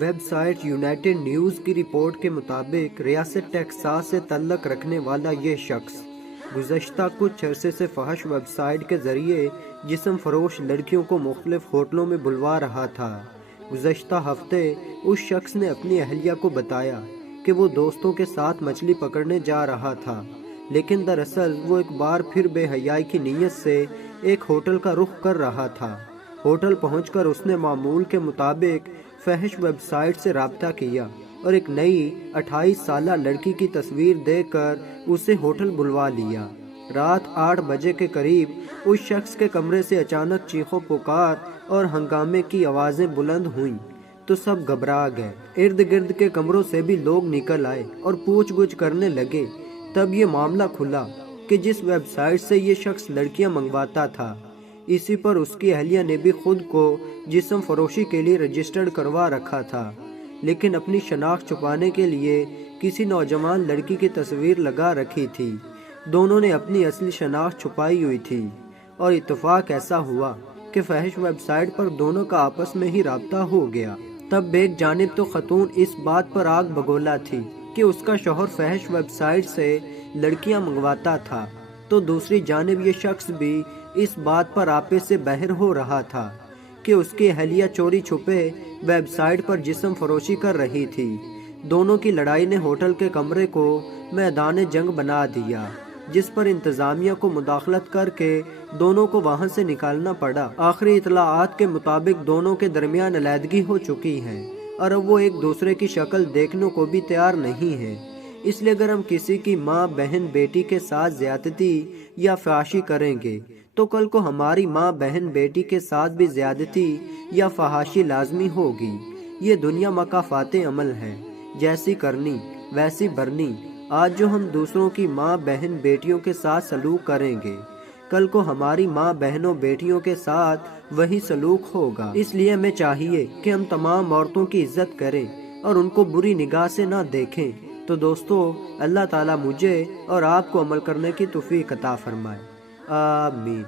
Web site United news کی report کے مطابق ریاست ٹیکساس سے تعلق رکھنے والا یہ شخص گزشتہ کچھ عرصے سے فحش ویب سائٹ کے ذریعے جسم فروش لڑکیوں کو مختلف ہوٹلوں میں بلوا رہا تھا۔ گزشتہ ہفتے اس شخص نے اپنی اہلیہ کو بتایا کہ وہ دوستوں کے ساتھ مچھلی پکڑنے جا رہا تھا، لیکن دراصل وہ ایک بار پھر بے حیائی کی نیت سے ایک ہوٹل کا رخ کر رہا تھا۔ ہوٹل پہنچ کر اس نے معمول کے مطابق فحش ویب سائٹ سے رابطہ کیا اور ایک نئی 28 سالہ لڑکی کی تصویر دیکھ کر اسے ہوٹل بلوا لیا۔ رات 8 بجے کے قریب اس شخص کے کمرے سے اچانک چیخو پکار اور ہنگامے کی آوازیں بلند ہوئیں تو سب گھبرا گئے۔ ارد گرد کے کمروں سے بھی لوگ نکل آئے اور پوچھ گچھ کرنے لگے۔ تب یہ معاملہ کھلا کہ جس ویب سائٹ سے یہ شخص لڑکیاں منگواتا تھا، اسی پر اس کی اہلیہ نے بھی خود کو جسم فروشی کے لیے رجسٹرڈ کروا رکھا تھا، لیکن اپنی شناخت چھپانے کے لیے کسی نوجوان لڑکی کی تصویر لگا رکھی تھی۔ دونوں نے اپنی اصلی شناخت چھپائی ہوئی تھی اور اتفاق ایسا ہوا کہ فحش ویب سائٹ پر دونوں کا آپس میں ہی رابطہ ہو گیا۔ تب ایک جانب تو خاتون اس بات پر آگ بگولا تھی کہ اس کا شوہر فحش ویب سائٹ سے لڑکیاں منگواتا تھا، تو دوسری جانب یہ شخص بھی اس بات پر آپے سے بہر ہو رہا تھا کہ اس کی اہلیہ چوری چھپے ویب سائٹ پر جسم فروشی کر رہی تھی۔ دونوں کی لڑائی نے ہوٹل کے کمرے کو میدان جنگ بنا دیا، جس پر انتظامیہ کو مداخلت کر کے دونوں کو وہاں سے نکالنا پڑا۔ آخری اطلاعات کے مطابق دونوں کے درمیان علیحدگی ہو چکی ہے اور اب وہ ایک دوسرے کی شکل دیکھنے کو بھی تیار نہیں ہے۔ اس لیے اگر ہم کسی کی ماں، بہن، بیٹی کے ساتھ زیادتی یا فحاشی کریں گے تو کل کو ہماری ماں، بہن، بیٹی کے ساتھ بھی زیادتی یا فحاشی لازمی ہوگی۔ یہ دنیا مکافات عمل ہے، جیسی کرنی ویسی بھرنی۔ آج جو ہم دوسروں کی ماں، بہن، بیٹیوں کے ساتھ سلوک کریں گے، کل کو ہماری ماں، بہنوں، بیٹیوں کے ساتھ وہی سلوک ہوگا۔ اس لیے ہمیں چاہیے کہ ہم تمام عورتوں کی عزت کریں اور ان کو بری نگاہ سے نہ دیکھیں۔ تو دوستو، اللہ تعالیٰ مجھے اور آپ کو عمل کرنے کی توفیق عطا فرمائے، آمین۔